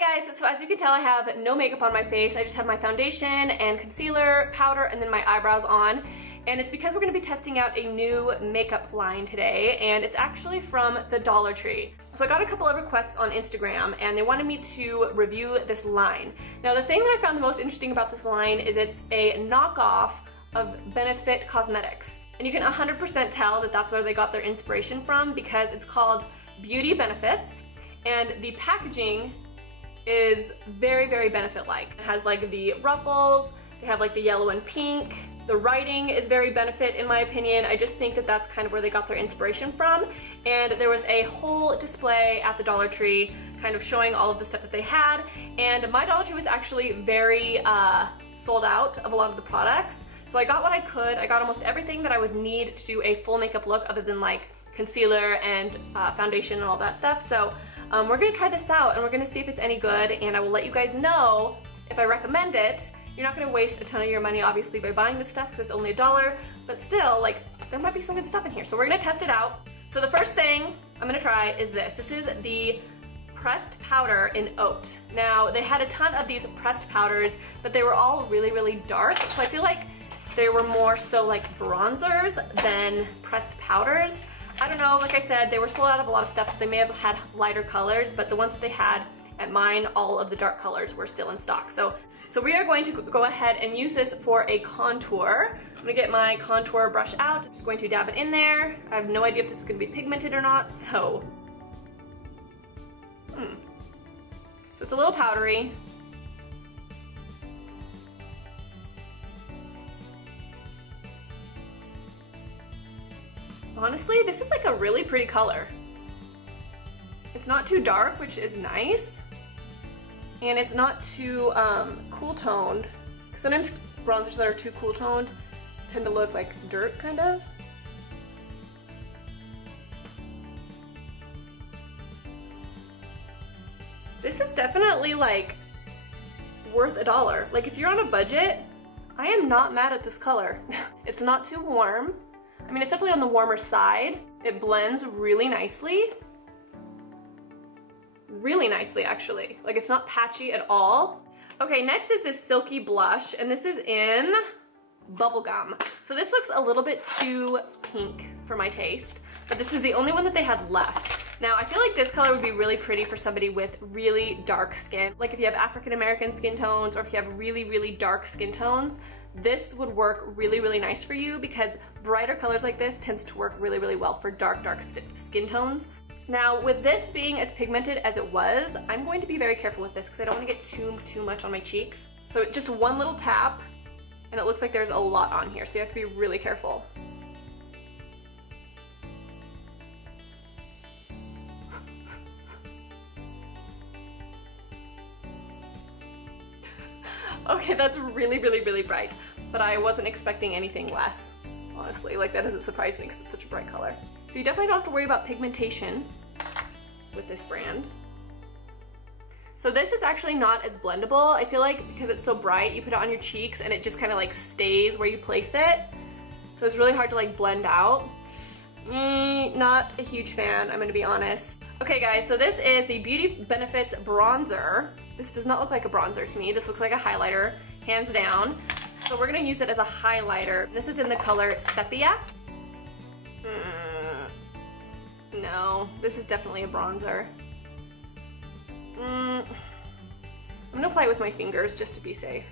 guys, so as you can tell, I have no makeup on my face. I just have my foundation and concealer, powder, and then my eyebrows on. And it's because we're gonna be testing out a new makeup line today, and it's actually from the Dollar Tree. So I got a couple of requests on Instagram, and they wanted me to review this line. Now, the thing that I found the most interesting about this line is it's a knockoff of Benefit Cosmetics. And you can 100% tell that that's where they got their inspiration from, because it's called Beauty Benefits, and the packaging is very, very Benefit-like. It has like the ruffles, they have like the yellow and pink. The writing is very Benefit in my opinion. I just think that that's kind of where they got their inspiration from. And there was a whole display at the Dollar Tree kind of showing all of the stuff that they had. And my Dollar Tree was actually very sold out of a lot of the products. So I got what I could. I got almost everything that I would need to do a full makeup look other than like concealer and foundation and all that stuff. So we're gonna try this out and we're gonna see if it's any good, and I will let you guys know if I recommend it. You're not gonna waste a ton of your money obviously by buying this stuff because it's only $1, but still, like, there might be some good stuff in here. So we're gonna test it out. So the first thing I'm gonna try is this. This is the pressed powder in Oat. Now, they had a ton of these pressed powders, but they were all really, really dark. So I feel like they were more so like bronzers than pressed powders. I don't know, like I said, they were sold out of a lot of stuff, so they may have had lighter colors, but the ones that they had at mine, all of the dark colors were still in stock. So we are going to go ahead and use this for a contour. I'm gonna get my contour brush out. I'm just going to dab it in there. I have no idea if this is gonna be pigmented or not, so. So it's a little powdery. Honestly, this is like a really pretty color. It's not too dark, which is nice. And it's not too cool toned. Sometimes bronzers that are too cool toned tend to look like dirt, kind of. This is definitely like worth $1. Like if you're on a budget, I am not mad at this color. It's not too warm. I mean, it's definitely on the warmer side. It blends really nicely. Really nicely, actually. Like, it's not patchy at all. Okay, next is this silky blush, and this is in Bubblegum. So this looks a little bit too pink for my taste, but this is the only one that they had left. Now, I feel like this color would be really pretty for somebody with really dark skin. Like if you have African American skin tones, or if you have really, really dark skin tones, this would work really, really nice for you, because brighter colors like this tends to work really, really well for dark, dark skin tones. Now, with this being as pigmented as it was, I'm going to be very careful with this because I don't want to get too much on my cheeks. So just one little tap, and it looks like there's a lot on here, so you have to be really careful. Okay, that's really, really, really bright, but I wasn't expecting anything less, honestly. Like, that doesn't surprise me because it's such a bright color. So you definitely don't have to worry about pigmentation with this brand. So this is actually not as blendable. I feel like because it's so bright, you put it on your cheeks and it just kind of like stays where you place it. So it's really hard to like blend out. Not a huge fan, I'm gonna be honest. Okay guys, so this is the Beauty Benefits bronzer. This does not look like a bronzer to me. This looks like a highlighter, hands down. So we're gonna use it as a highlighter. This is in the color Sepia. No, this is definitely a bronzer. I'm gonna apply it with my fingers just to be safe.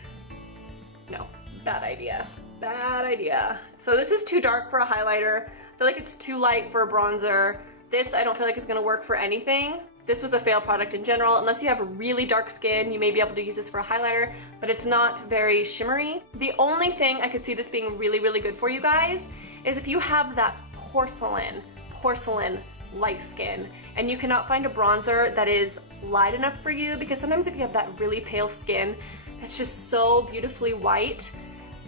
No, bad idea. Bad idea. So this is too dark for a highlighter. I feel like it's too light for a bronzer. This I don't feel like is gonna work for anything. This was a fail product in general. Unless you have really dark skin, you may be able to use this for a highlighter, but it's not very shimmery. The only thing I could see this being really, really good for you guys is if you have that porcelain light skin and you cannot find a bronzer that is light enough for you, because sometimes if you have that really pale skin that's just so beautifully white,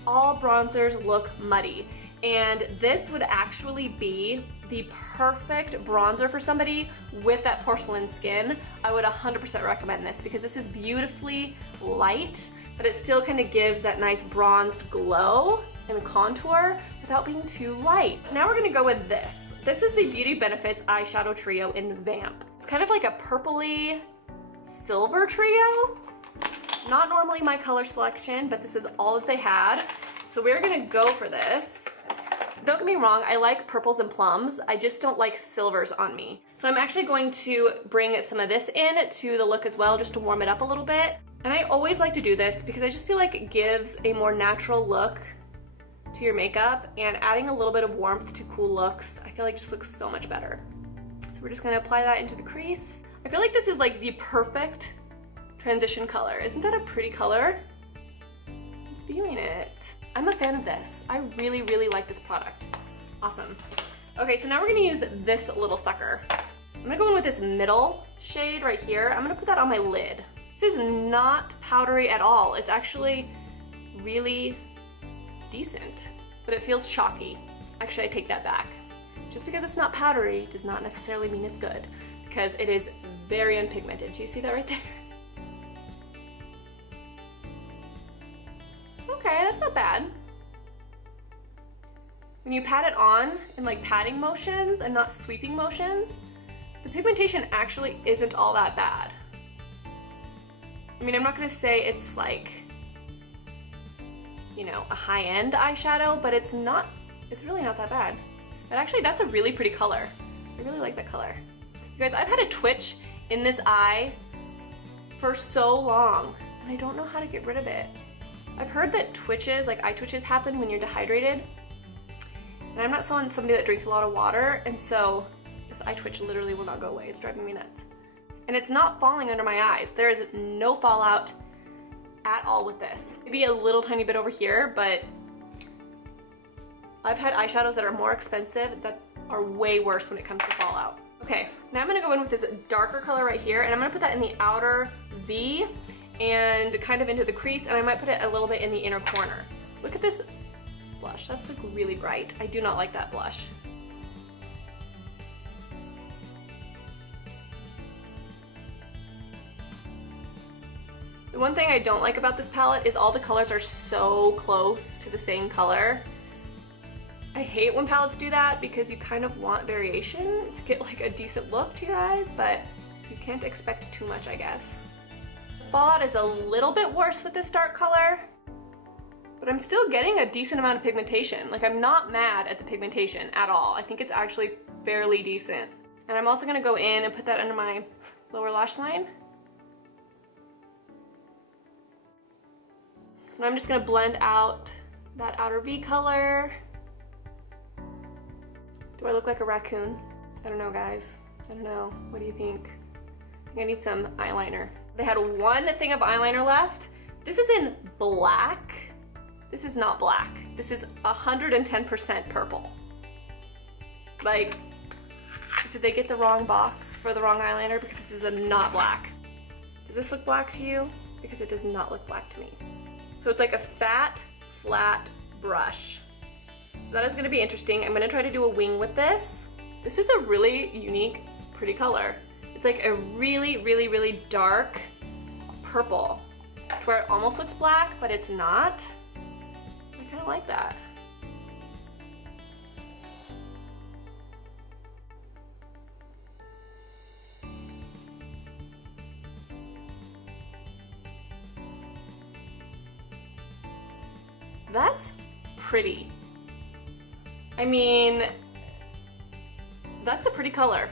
all bronzers look muddy. And this would actually be the perfect bronzer for somebody with that porcelain skin. I would 100% recommend this because this is beautifully light, but it still kind of gives that nice bronzed glow and contour without being too light. Now we're gonna go with this. This is the Beauty Benefits Eyeshadow Trio in Vamp. It's kind of like a purpley Silver Trio. Not normally my color selection, but this is all that they had. So we're gonna go for this. Don't get me wrong, I like purples and plums. I just don't like silvers on me. So I'm actually going to bring some of this in to the look as well, just to warm it up a little bit. And I always like to do this because I just feel like it gives a more natural look to your makeup, and adding a little bit of warmth to cool looks, I feel like just looks so much better. So we're just gonna apply that into the crease. I feel like this is like the perfect transition color. Isn't that a pretty color? I'm feeling it. I'm a fan of this. I really, really like this product. Awesome. Okay, so now we're gonna use this little sucker. I'm gonna go in with this middle shade right here. I'm gonna put that on my lid. This is not powdery at all. It's actually really decent, but it feels chalky. Actually, I take that back. Just because it's not powdery does not necessarily mean it's good, because it is very unpigmented. Do you see that right there? Okay, that's not bad. When you pat it on in like patting motions and not sweeping motions, the pigmentation actually isn't all that bad. I mean, I'm not gonna say it's like, you know, a high-end eyeshadow, but it's really not that bad. But actually, that's a really pretty color. I really like that color. You guys, I've had a twitch in this eye for so long, and I don't know how to get rid of it. I've heard that twitches, like eye twitches, happen when you're dehydrated. And I'm not somebody that drinks a lot of water, and so this eye twitch literally will not go away. It's driving me nuts. And it's not falling under my eyes. There is no fallout at all with this. Maybe a little tiny bit over here, but I've had eyeshadows that are more expensive that are way worse when it comes to fallout. Okay, now I'm gonna go in with this darker color right here, and I'm gonna put that in the outer V and kind of into the crease, and I might put it a little bit in the inner corner. Look at this blush. That's like really bright. I do not like that blush. The one thing I don't like about this palette is all the colors are so close to the same color. I hate when palettes do that because you kind of want variation to get like a decent look to your eyes, but you can't expect too much, I guess. The fallout is a little bit worse with this dark color, but I'm still getting a decent amount of pigmentation. Like, I'm not mad at the pigmentation at all. I think it's actually fairly decent. And I'm also gonna go in and put that under my lower lash line. So I'm just gonna blend out that outer V color. Do I look like a raccoon? I don't know, guys. I don't know. What do you think? I think I need some eyeliner. They had one thing of eyeliner left. This is in black. This is not black. This is 110% purple. Like, did they get the wrong box for the wrong eyeliner? Because this is not black. Does this look black to you? Because it does not look black to me. So it's like a fat, flat brush. So that is gonna be interesting. I'm gonna try to do a wing with this. This is a really unique, pretty color. It's like a really, really, really dark purple, where it almost looks black, but it's not. I kinda like that. That's pretty. I mean, that's a pretty color.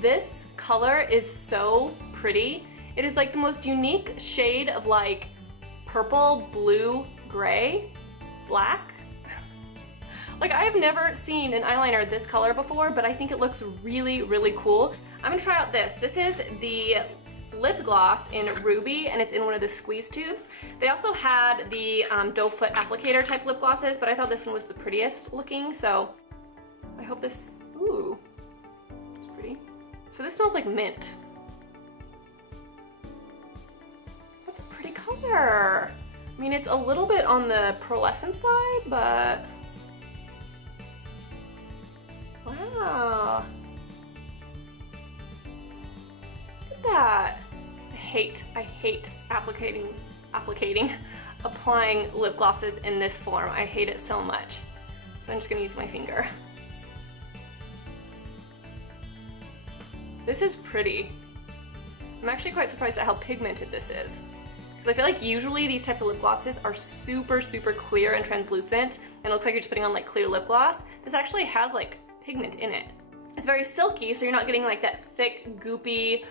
This color is so pretty. It is like the most unique shade of like purple, blue, gray, black. Like, I have never seen an eyeliner this color before, but I think it looks really, really cool. I'm gonna try out this. This is the lip gloss in Ruby, and it's in one of the squeeze tubes. They also had the doe foot applicator type lip glosses, but I thought this one was the prettiest looking, so I hope this, ooh, it's pretty. So this smells like mint. That's a pretty color. I mean, it's a little bit on the pearlescent side, but wow. Look at that. I hate applying lip glosses in this form. I hate it so much. So I'm just gonna use my finger. This is pretty. I'm actually quite surprised at how pigmented this is. Because I feel like usually these types of lip glosses are super, super clear and translucent, and it looks like you're just putting on like clear lip gloss. This actually has like pigment in it. It's very silky, so you're not getting like that thick, goopy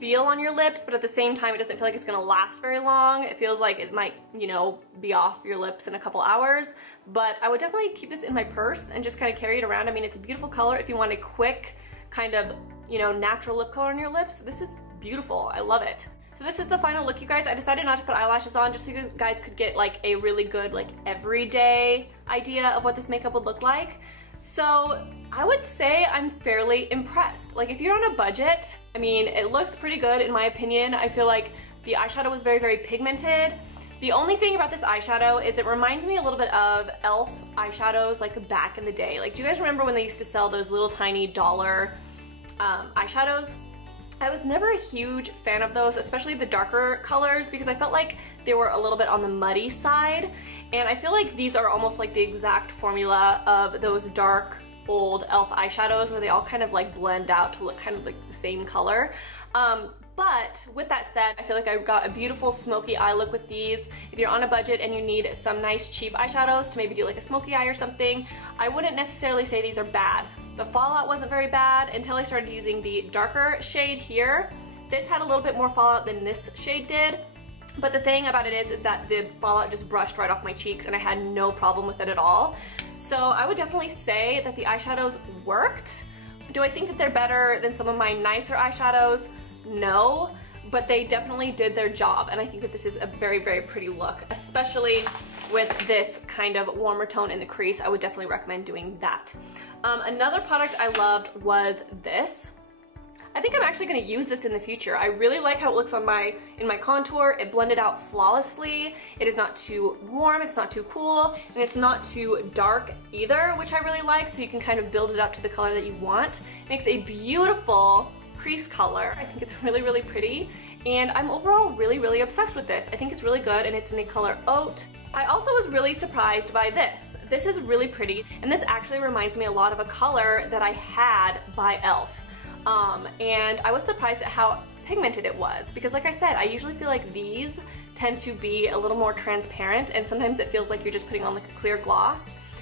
feel on your lips, but at the same time, it doesn't feel like it's gonna last very long. It feels like it might, you know, be off your lips in a couple hours, but I would definitely keep this in my purse and just kind of carry it around. I mean, it's a beautiful color if you want a quick kind of, you know, natural lip color on your lips. This is beautiful. I love it. So this is the final look, you guys. I decided not to put eyelashes on just so you guys could get like a really good like everyday idea of what this makeup would look like. So I would say I'm fairly impressed. Like if you're on a budget, I mean, it looks pretty good in my opinion. I feel like the eyeshadow was very, very pigmented. The only thing about this eyeshadow is it reminds me a little bit of e.l.f. eyeshadows like back in the day. Like do you guys remember when they used to sell those little tiny dollar eyeshadows? I was never a huge fan of those, especially the darker colors, because I felt like they were a little bit on the muddy side. And I feel like these are almost like the exact formula of those dark old e.l.f. eyeshadows where they all kind of like blend out to look kind of like the same color. But with that said, I feel like I've got a beautiful smoky eye look with these. If you're on a budget and you need some nice cheap eyeshadows to maybe do like a smoky eye or something, I wouldn't necessarily say these are bad. The fallout wasn't very bad until I started using the darker shade here. This had a little bit more fallout than this shade did. But the thing about it is that the fallout just brushed right off my cheeks and I had no problem with it at all. So I would definitely say that the eyeshadows worked. Do I think that they're better than some of my nicer eyeshadows? No, but they definitely did their job. And I think that this is a very, very pretty look, especially with this kind of warmer tone in the crease. I would definitely recommend doing that. Another product I loved was this. I think I'm actually going to use this in the future. I really like how it looks on in my contour. It blended out flawlessly. It is not too warm, it's not too cool, and it's not too dark either, which I really like, so you can kind of build it up to the color that you want. It makes a beautiful crease color. I think it's really, really pretty, and I'm overall really, really obsessed with this. I think it's really good, and it's in the color Oat. I also was really surprised by this. This is really pretty, and this actually reminds me a lot of a color that I had by e.l.f. And I was surprised at how pigmented it was, because like I said, I usually feel like these tend to be a little more transparent, and sometimes it feels like you're just putting on like a clear gloss.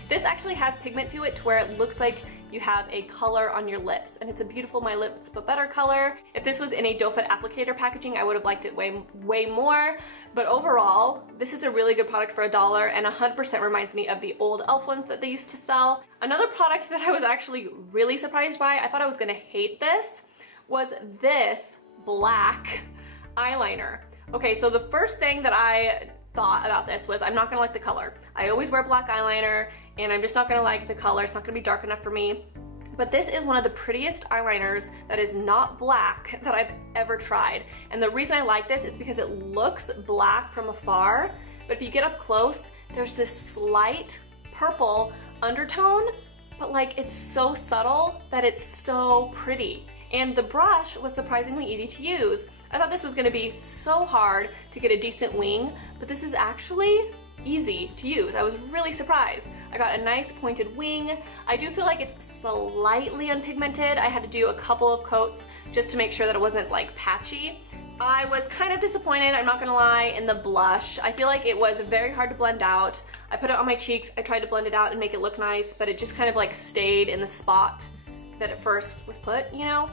This actually has pigment to it to where it looks like you have a color on your lips, and it's a beautiful My Lips But Better color. If this was in a doe foot applicator packaging, I would have liked it way more, but overall, this is a really good product for $1 and 100% reminds me of the old e.l.f. ones that they used to sell. Another product that I was actually really surprised by, I thought I was gonna hate this, was this black eyeliner. Okay, so the first thing that I thought about this was I'm not gonna like the color. I always wear black eyeliner and I'm just not gonna like the color. It's not gonna be dark enough for me. But this is one of the prettiest eyeliners that is not black that I've ever tried. And the reason I like this is because it looks black from afar, but if you get up close, there's this slight purple undertone, but like it's so subtle that it's so pretty. And the brush was surprisingly easy to use. I thought this was gonna be so hard to get a decent wing, but this is actually easy to use. I was really surprised. I got a nice pointed wing. I do feel like it's slightly unpigmented. I had to do a couple of coats just to make sure that it wasn't like patchy. I was kind of disappointed, I'm not gonna lie, in the blush. I feel like it was very hard to blend out. I put it on my cheeks, I tried to blend it out and make it look nice, but it just kind of like stayed in the spot that it first was put, you know?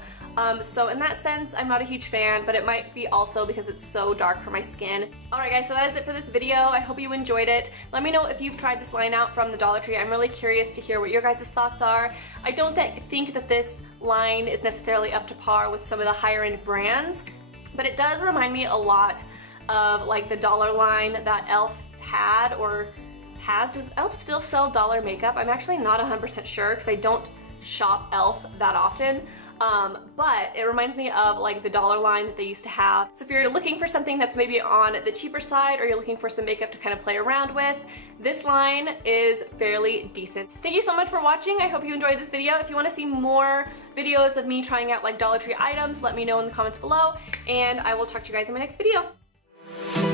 So in that sense, I'm not a huge fan, but it might be also because it's so dark for my skin. Alright guys, so that is it for this video. I hope you enjoyed it. Let me know if you've tried this line out from the Dollar Tree. I'm really curious to hear what your guys' thoughts are. I don't think that this line is necessarily up to par with some of the higher end brands, but it does remind me a lot of like the dollar line that e.l.f. had or has. Does e.l.f. still sell dollar makeup? I'm actually not 100% sure because I don't shop e.l.f. that often. But it reminds me of like the dollar line that they used to have. So if you're looking for something that's maybe on the cheaper side or you're looking for some makeup to kind of play around with, this line is fairly decent. Thank you so much for watching. I hope you enjoyed this video. If you want to see more videos of me trying out like Dollar Tree items, let me know in the comments below, and I will talk to you guys in my next video.